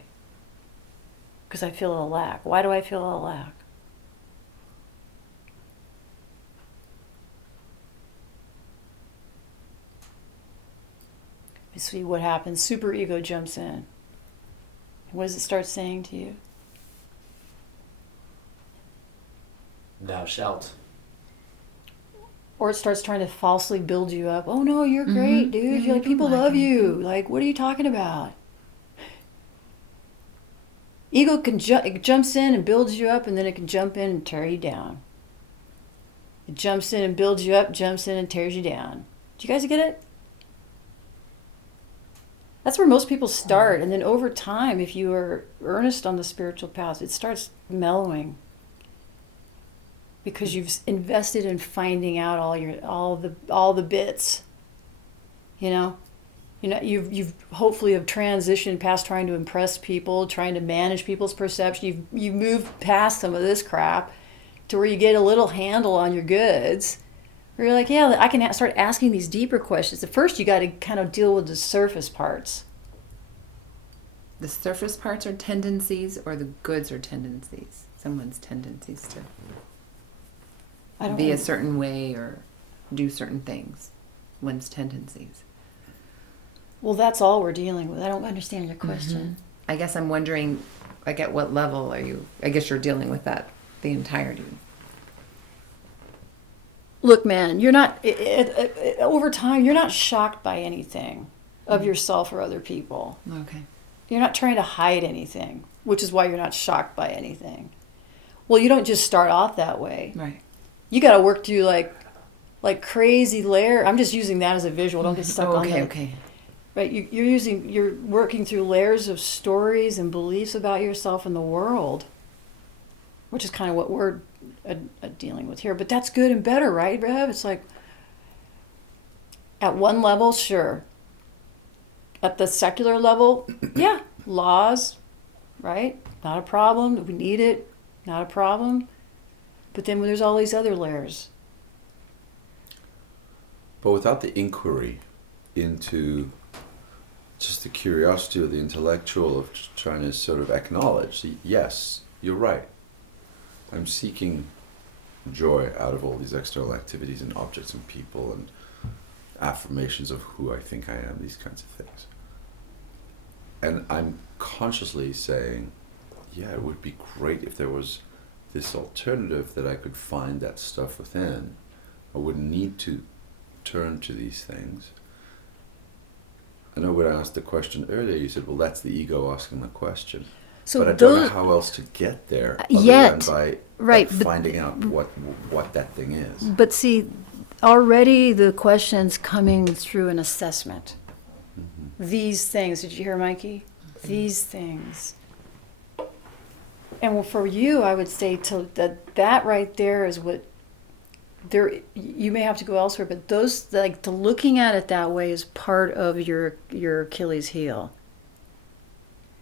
Because I feel a lack. Why do I feel a lack? You see what happens. Superego jumps in. What does it start saying to you? Thou shalt. Or it starts trying to falsely build you up. Oh no, you're great, dude. Yeah, You're you like, don't people like love you. anything. Like, what are you talking about? Ego can it jumps in and builds you up, and then it can jump in and tear you down. It jumps in and builds you up, jumps in and tears you down. Do you guys get it? That's where most people start, and then over time, if you are earnest on the spiritual path, it starts mellowing. Because you've invested in finding out all the bits, you've hopefully have transitioned past trying to impress people, trying to manage people's perception. You've moved past some of this crap to where you get a little handle on your goods. Where you're like, yeah, I can start asking these deeper questions. At first, you got to kind of deal with the surface parts. The surface parts are tendencies, or the goods are tendencies. Someone's tendencies to be a certain way or do certain things. One's tendencies. Well, that's all we're dealing with. I don't understand your question. Mm-hmm. I guess I'm wondering, like, at what level are you? I guess you're dealing with that the entirety. Look, man, you're not, over time, you're not shocked by anything of yourself or other people. Okay. You're not trying to hide anything, which is why you're not shocked by anything. Well, you don't just start off that way. Right. You got to work through like crazy layer. I'm just using that as a visual. Don't get stuck on that. Okay. Right. You're working through layers of stories and beliefs about yourself and the world, which is kind of what we're dealing with here. But that's good and better, right, Rev? It's like at one level, sure. At the secular level, yeah, laws, right? Not a problem. We need it. Not a problem. But then there's all these other layers. But without the inquiry into just the curiosity or the intellectual of trying to sort of acknowledge, yes, you're right. I'm seeking joy out of all these external activities and objects and people and affirmations of who I think I am, these kinds of things. And I'm consciously saying, yeah, it would be great if there was this alternative that I could find that stuff within. I wouldn't need to turn to these things. I know when I asked the question earlier, you said, well, that's the ego asking the question. So but I don't know how else to get there other yet, than right, by finding out what that thing is. But see, already the question's coming through an assessment. Mm-hmm. These things, did you hear, Mikey? Mm-hmm. These things. And for you, I would say that right there is what there. You may have to go elsewhere, but those to looking at it that way is part of your Achilles heel.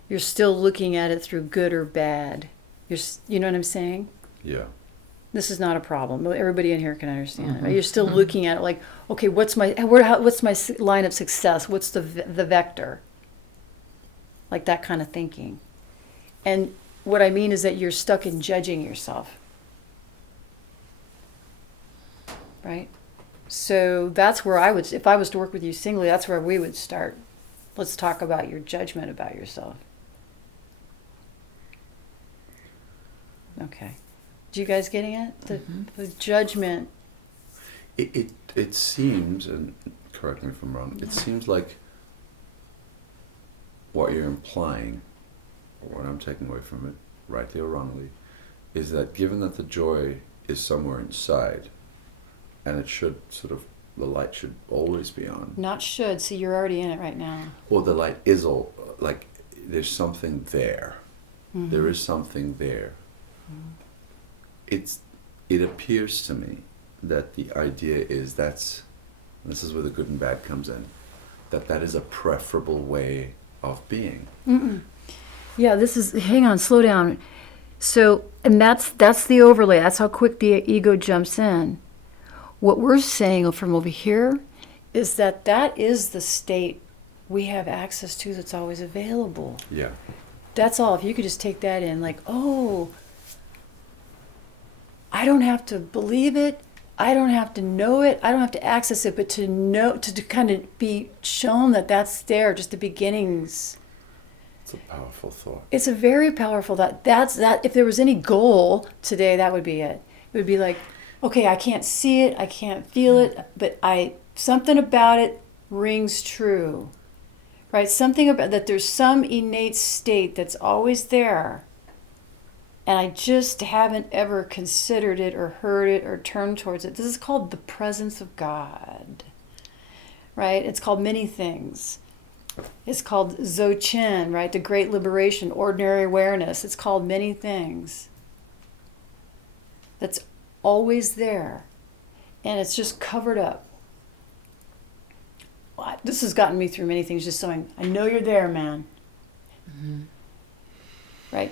You're still looking at it through good or bad. You know what I'm saying? Yeah. This is not a problem. Everybody in here can understand it. Right? You're still looking at it like, okay, what's my line of success? What's the vector? Like that kind of thinking. And what I mean is that you're stuck in judging yourself. Right? So that's where if I was to work with you singly, that's where we would start. Let's talk about your judgment about yourself. Okay. Do you guys getting it? The judgment. It seems, and correct me if I'm wrong, it seems like what you're implying, or what I'm taking away from it, rightly or wrongly, is that given that the joy is somewhere inside, and it should the light should always be on. Not should. See, you're already in it right now. Or the light is all, like, there's something there. Mhm. There is something there. It appears to me that the idea is this is where the good and bad comes in, that is a preferable way of being. Mm-mm. Yeah, hang on, slow down. So, and that's the overlay. That's how quick the ego jumps in. What we're saying from over here is that is the state we have access to that's always available. Yeah. That's all. If you could just take that in, like, oh, I don't have to believe it. I don't have to know it. I don't have to access it, but to know, to kind of be shown that that's there, just the beginnings. It's a powerful thought. It's a very powerful thought. That's that. If there was any goal today, that would be it. It would be like, okay, I can't see it, I can't feel it, but something about it rings true, right? Something about that. There's some innate state that's always there, and I just haven't ever considered it or heard it or turned towards it. This is called the presence of God, right? It's called many things. It's called Dzogchen, right? The Great Liberation, ordinary awareness. It's called many things. That's always there, and it's just covered up. This has gotten me through many things, just saying, I know you're there, man. Mm-hmm. Right?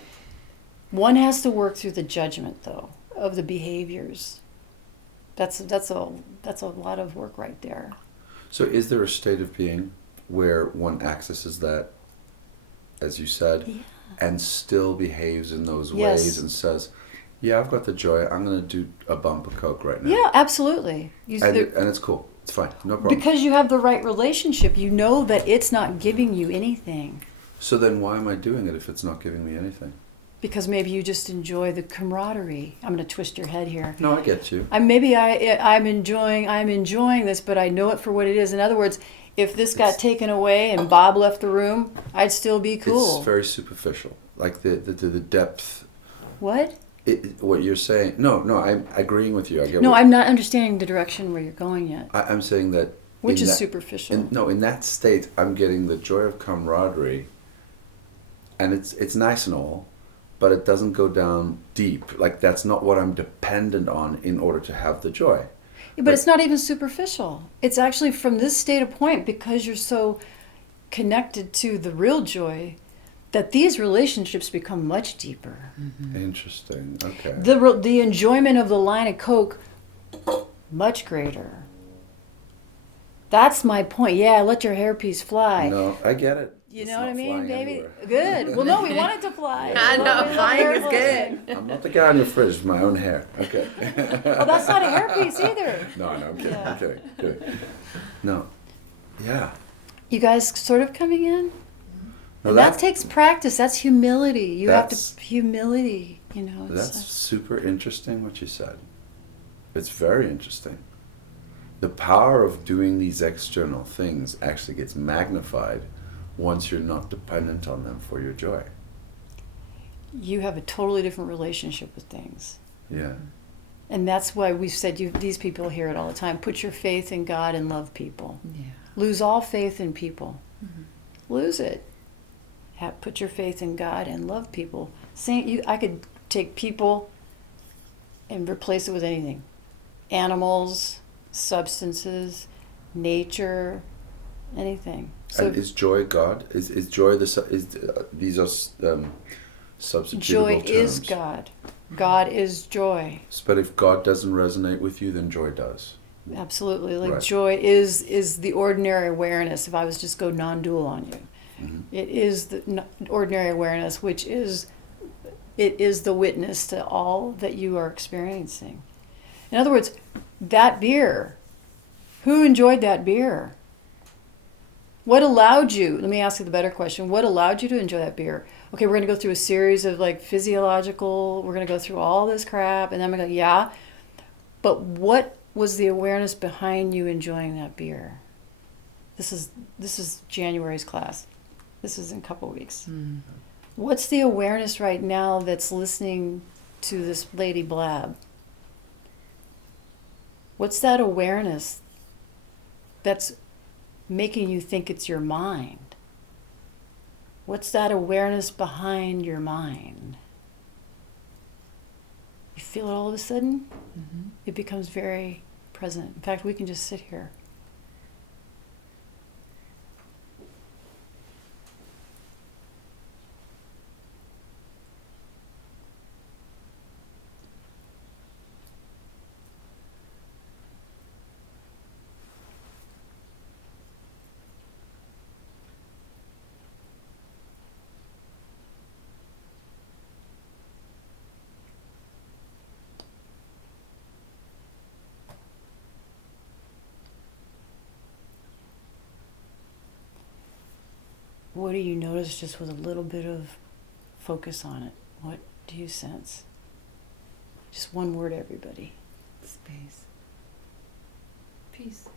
One has to work through the judgment, though, of the behaviors. That's a lot of work right there. So is there a state of being where one accesses that, as you said, Yeah. and still behaves in those Yes. ways and says, yeah, I've got the joy, I'm going to do a bump of coke right now. Yeah, absolutely. And it's cool. It's fine. No problem. Because you have the right relationship. You know that it's not giving you anything. So then why am I doing it if it's not giving me anything? Because maybe you just enjoy the camaraderie. I'm going to twist your head here. No, I get you. I'm enjoying this, but I know it for what it is. In other words, if this got taken away and Bob left the room, I'd still be cool. It's very superficial. Like the depth. What? What you're saying. No, I'm agreeing with you. I get. No, I'm not understanding the direction where you're going yet. I'm saying that. Which is superficial. In that state, I'm getting the joy of camaraderie, and it's nice and all, but it doesn't go down deep. Like that's not what I'm dependent on in order to have the joy. Yeah, but it's not even superficial. It's actually from this state of point, because you're so connected to the real joy, that these relationships become much deeper. Mm-hmm. Interesting. Okay. The enjoyment of the line of Coke, much greater. That's my point. Yeah, let your hairpiece fly. No, I get it. You It's know what I not mean, flying baby? anywhere. Good. Well, no, we want it to fly. I know, We flying love is hair good. I'm not the guy on your fridge with my own hair. Okay. Well, that's not a hairpiece either. No, I'm kidding. Yeah. I'm kidding. Good. No. Yeah. You guys sort of coming in? No, And that takes practice. That's humility. You have That's- to humility. You know. That's super interesting what you said. It's very interesting. The power of doing these external things actually gets magnified once you're not dependent on them for your joy. You have a totally different relationship with things, Yeah. and that's why we've said these people hear it all the time. Put your faith in God and love people. Yeah. Lose all faith in people. Mm-hmm. Lose it. Put your faith in God and love people. I could take people and replace it with anything. Animals, substances, nature, anything. So And is joy God? Is joy these are substitutable joy terms? is God. God is joy. But if God doesn't resonate with you, then joy does. Absolutely. Like Right. joy is the ordinary awareness. If I was just go non-dual on you, it is the ordinary awareness, which is the witness to all that you are experiencing. In other words, that beer, who enjoyed that beer? What allowed you, let me ask you the better question, what allowed you to enjoy that beer? Okay, we're going to go through a series of like physiological, we're going to go through all this crap, and then I'm going to go, yeah, but what was the awareness behind you enjoying that beer? This is January's class. This is in a couple weeks. What's the awareness right now that's listening to this lady blab? What's that awareness that's making you think it's your mind? What's that awareness behind your mind? You feel it all of a sudden? Mm-hmm. It becomes very present. In fact, we can just sit here. What do you notice just with a little bit of focus on it? What do you sense? Just one word, everybody. Space. Peace.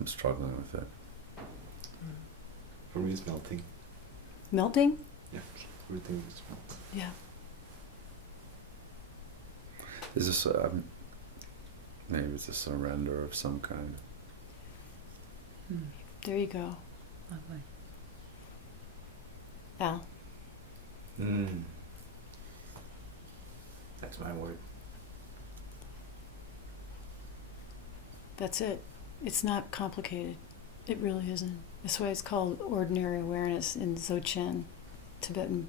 I'm struggling with it. For me, it's melting. Melting? Yeah, everything is melting. Yeah. Is this maybe it's a surrender of some kind? There you go. Lovely. Al. That's my word. That's it. It's not complicated. It really isn't. That's why it's called ordinary awareness in Dzogchen, Tibetan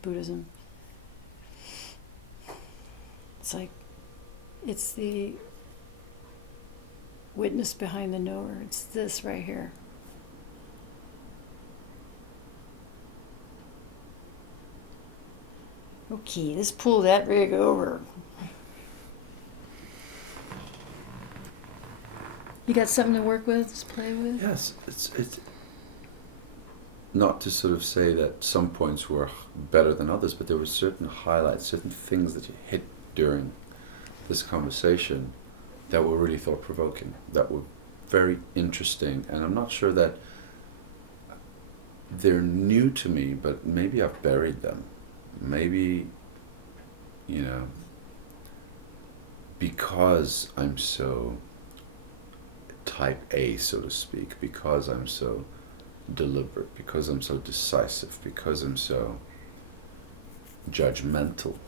Buddhism. It's like, it's the witness behind the knower. It's this right here. Okay, let's pull that rig over. You got something to work with, to play with? Yes, it's not to sort of say that some points were better than others, but there were certain highlights, certain things that you hit during this conversation that were really thought-provoking, that were very interesting, and I'm not sure that they're new to me, but maybe I've buried them. Maybe, because I'm so type A, so to speak, because I'm so deliberate, because I'm so decisive, because I'm so judgmental,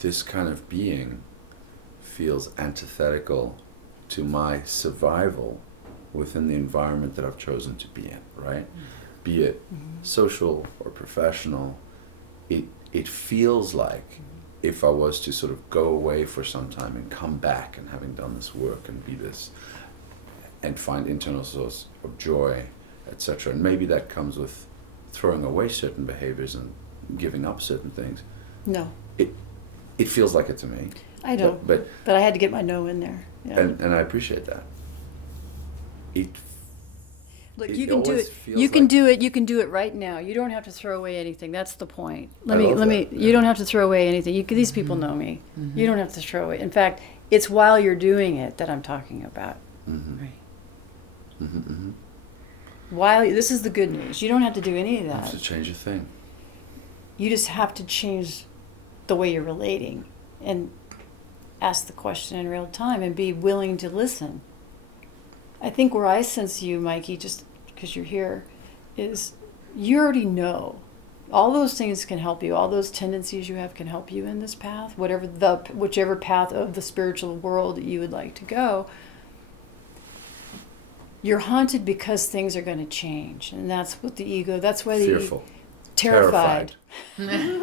this kind of being feels antithetical to my survival within the environment that I've chosen to be in, right? Be it social or professional, it feels like if I was to sort of go away for some time and come back and having done this work and be this and find internal source of joy, etc. And maybe that comes with throwing away certain behaviors and giving up certain things. No. It feels like it to me. I don't. But I had to get my no in there. Yeah. and I appreciate that. Look, it you can do always it. feels You can like- do it. You can do it right now. You don't have to throw away anything. That's the point. I love that, You yeah. don't have to throw away anything. These people know me. You don't have to throw away. In fact, it's while you're doing it that I'm talking about. Mm-hmm. Right. Mm-hmm, mm-hmm. This is the good news. You don't have to do any of I have that. to change a thing. You just have to change the way you're relating and ask the question in real time and be willing to listen. I think where I sense you, Mikey, just because you're here, is you already know. All those things can help you. All those tendencies you have can help you in this path, whichever path of the spiritual world that you would like to go. You're haunted because things are going to change, and that's what the ego. That's why the Fearful. terrified. And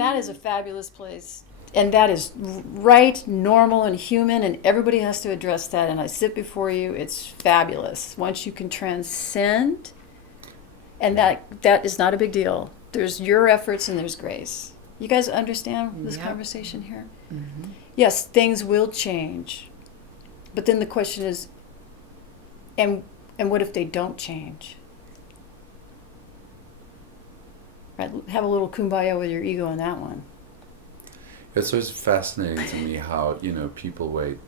that is a fabulous place. And that is right, normal, and human, and everybody has to address that. And I sit before you, it's fabulous. Once you can transcend, and that is not a big deal. There's your efforts and there's grace. You guys understand this Yep. conversation here? Mm-hmm. Yes, things will change. But then the question is, and what if they don't change? Right? Have a little kumbaya with your ego on that one. It's always fascinating to me how, people wait,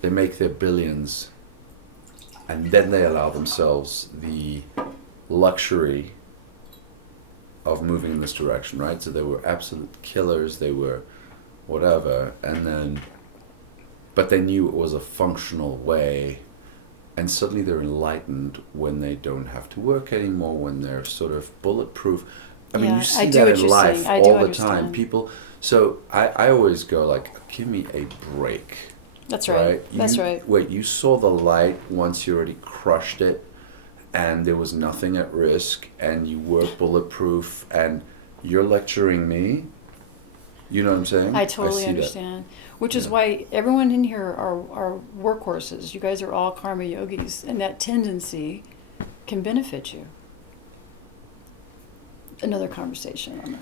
they make their billions and then they allow themselves the luxury of moving in this direction, right? So they were absolute killers, they were whatever, and then but they knew it was a functional way, and suddenly they're enlightened when they don't have to work anymore, when they're sort of bulletproof. I mean, Yeah, you see I do that what in you're life saying. I do all the time. understand. People, so I always go like, give me a break. That's right. That's right. Wait, you saw the light once you already crushed it, and there was nothing at risk, and you were bulletproof, and you're lecturing me? You know what I'm saying? I totally see that. understand. Which is Yeah. why everyone in here are workhorses. You guys are all karma yogis, and that tendency can benefit you. Another conversation on that.